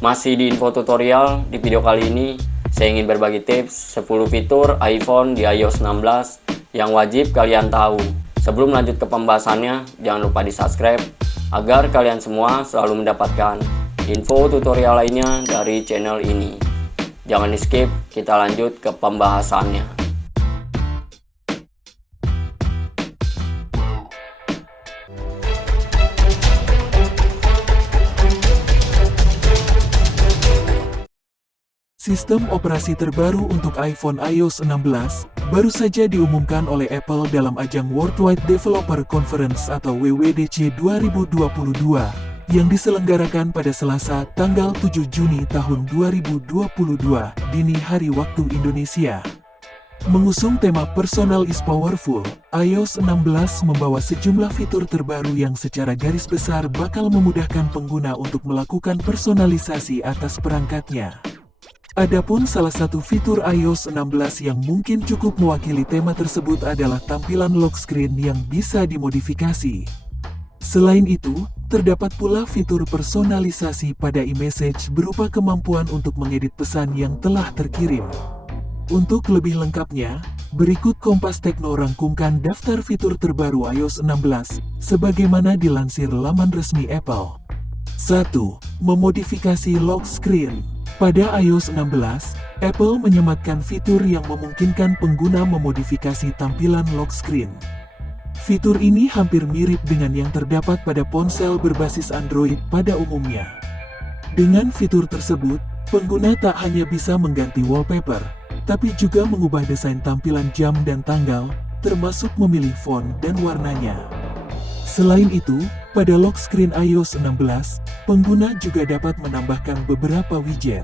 Masih di info tutorial, di video kali ini saya ingin berbagi tips 10 fitur iPhone di iOS 16 yang wajib kalian tahu. Sebelum lanjut ke pembahasannya, jangan lupa di subscribe agar kalian semua selalu mendapatkan info tutorial lainnya dari channel ini. Jangan di skip, kita lanjut ke pembahasannya. Sistem operasi terbaru untuk iPhone iOS 16 baru saja diumumkan oleh Apple dalam ajang Worldwide Developer Conference atau WWDC 2022 yang diselenggarakan pada Selasa tanggal 7 Juni tahun 2022 dini hari waktu Indonesia. Mengusung tema Personal is Powerful, iOS 16 membawa sejumlah fitur terbaru yang secara garis besar bakal memudahkan pengguna untuk melakukan personalisasi atas perangkatnya. Adapun salah satu fitur iOS 16 yang mungkin cukup mewakili tema tersebut adalah tampilan lock screen yang bisa dimodifikasi. Selain itu, terdapat pula fitur personalisasi pada iMessage berupa kemampuan untuk mengedit pesan yang telah terkirim. Untuk lebih lengkapnya, berikut Kompas Tekno rangkumkan daftar fitur terbaru iOS 16, sebagaimana dilansir laman resmi Apple. 1. Memodifikasi lock screen. Pada iOS 16, Apple menyematkan fitur yang memungkinkan pengguna memodifikasi tampilan lock screen. Fitur ini hampir mirip dengan yang terdapat pada ponsel berbasis Android pada umumnya. Dengan fitur tersebut, pengguna tak hanya bisa mengganti wallpaper, tapi juga mengubah desain tampilan jam dan tanggal, termasuk memilih font dan warnanya. Selain itu, pada lock screen iOS 16, pengguna juga dapat menambahkan beberapa widget.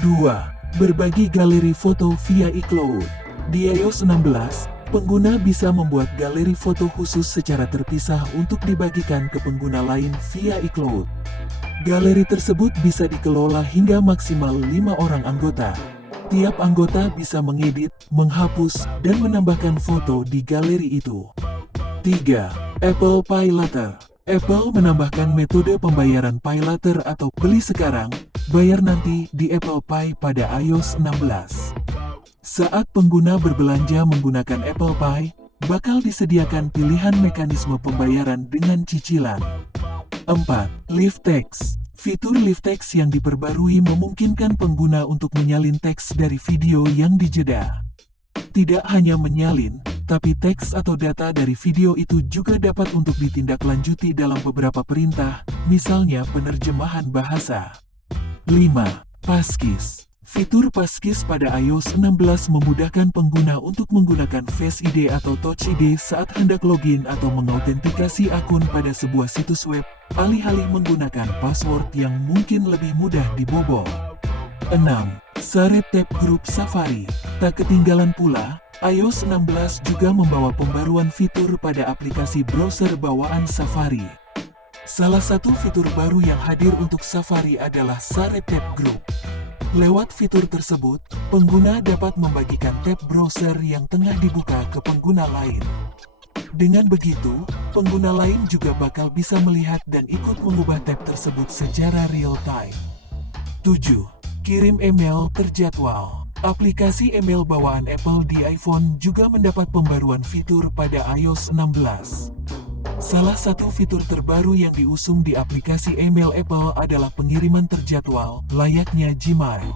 2. Berbagi galeri foto via iCloud. Di iOS 16, pengguna bisa membuat galeri foto khusus secara terpisah untuk dibagikan ke pengguna lain via iCloud. Galeri tersebut bisa dikelola hingga maksimal 5 orang anggota. Tiap anggota bisa mengedit, menghapus, dan menambahkan foto di galeri itu. 3. Apple Pay Later. Apple menambahkan metode pembayaran Pay Later atau beli sekarang, bayar nanti di Apple Pay pada iOS 16. Saat pengguna berbelanja menggunakan Apple Pay, bakal disediakan pilihan mekanisme pembayaran dengan cicilan. 4. Live Text. Fitur Live Text yang diperbarui memungkinkan pengguna untuk menyalin teks dari video yang dijeda. Tidak hanya menyalin, tapi teks atau data dari video itu juga dapat untuk ditindaklanjuti dalam beberapa perintah, misalnya penerjemahan bahasa. 5. Passkeys. Fitur Passkeys pada iOS 16 memudahkan pengguna untuk menggunakan Face ID atau Touch ID saat hendak login atau mengautentikasi akun pada sebuah situs web, alih-alih menggunakan password yang mungkin lebih mudah dibobol. 6. Share Tab Grup Safari. Tak ketinggalan pula, iOS 16 juga membawa pembaruan fitur pada aplikasi browser bawaan Safari. Salah satu fitur baru yang hadir untuk Safari adalah Share Tab Group. Lewat fitur tersebut, pengguna dapat membagikan tab browser yang tengah dibuka ke pengguna lain. Dengan begitu, pengguna lain juga bakal bisa melihat dan ikut mengubah tab tersebut secara real-time. 7. Kirim email terjadwal. Aplikasi email bawaan Apple di iPhone juga mendapat pembaruan fitur pada iOS 16. Salah satu fitur terbaru yang diusung di aplikasi email Apple adalah pengiriman terjadwal, layaknya Gmail.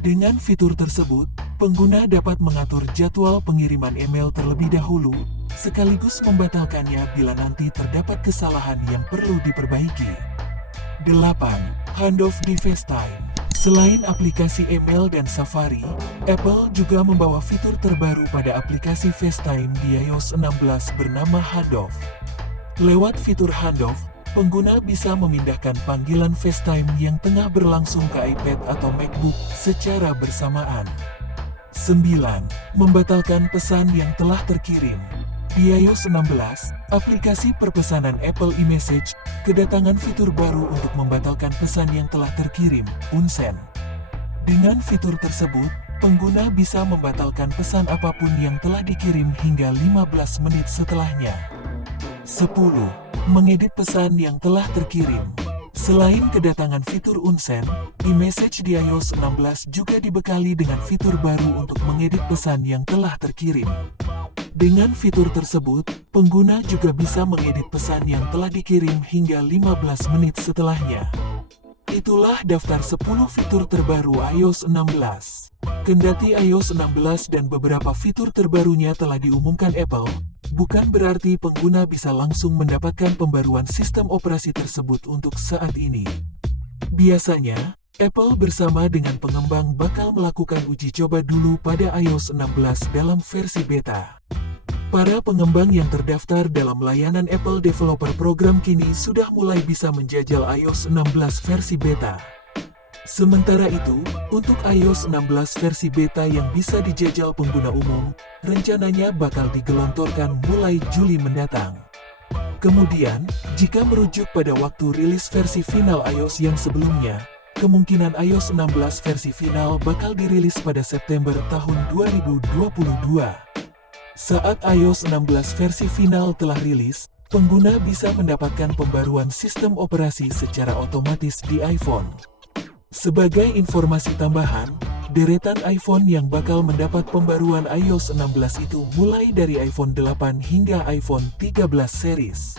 Dengan fitur tersebut, pengguna dapat mengatur jadwal pengiriman email terlebih dahulu, sekaligus membatalkannya bila nanti terdapat kesalahan yang perlu diperbaiki. 8. Handoff di FaceTime. Selain aplikasi email dan Safari, Apple juga membawa fitur terbaru pada aplikasi FaceTime di iOS 16 bernama Handoff. Lewat fitur Handoff, pengguna bisa memindahkan panggilan FaceTime yang tengah berlangsung ke iPad atau MacBook secara bersamaan. 9. Membatalkan pesan yang telah terkirim. Di iOS 16, aplikasi perpesanan Apple iMessage kedatangan fitur baru untuk membatalkan pesan yang telah terkirim, unsend. Dengan fitur tersebut, pengguna bisa membatalkan pesan apapun yang telah dikirim hingga 15 menit setelahnya. 10. Mengedit pesan yang telah terkirim. Selain kedatangan fitur unsend, iMessage di iOS 16 juga dibekali dengan fitur baru untuk mengedit pesan yang telah terkirim. Dengan fitur tersebut, pengguna juga bisa mengedit pesan yang telah dikirim hingga 15 menit setelahnya. Itulah daftar 10 fitur terbaru iOS 16. Kendati iOS 16 dan beberapa fitur terbarunya telah diumumkan Apple, bukan berarti pengguna bisa langsung mendapatkan pembaruan sistem operasi tersebut untuk saat ini. Biasanya, Apple bersama dengan pengembang bakal melakukan uji coba dulu pada iOS 16 dalam versi beta. Para pengembang yang terdaftar dalam layanan Apple Developer Program kini sudah mulai bisa menjajal iOS 16 versi beta. Sementara itu, untuk iOS 16 versi beta yang bisa dijajal pengguna umum, rencananya bakal digelontorkan mulai Juli mendatang. Kemudian, jika merujuk pada waktu rilis versi final iOS yang sebelumnya, kemungkinan iOS 16 versi final bakal dirilis pada September tahun 2022. Saat iOS 16 versi final telah rilis, pengguna bisa mendapatkan pembaruan sistem operasi secara otomatis di iPhone. Sebagai informasi tambahan, deretan iPhone yang bakal mendapat pembaruan iOS 16 itu mulai dari iPhone 8 hingga iPhone 13 series.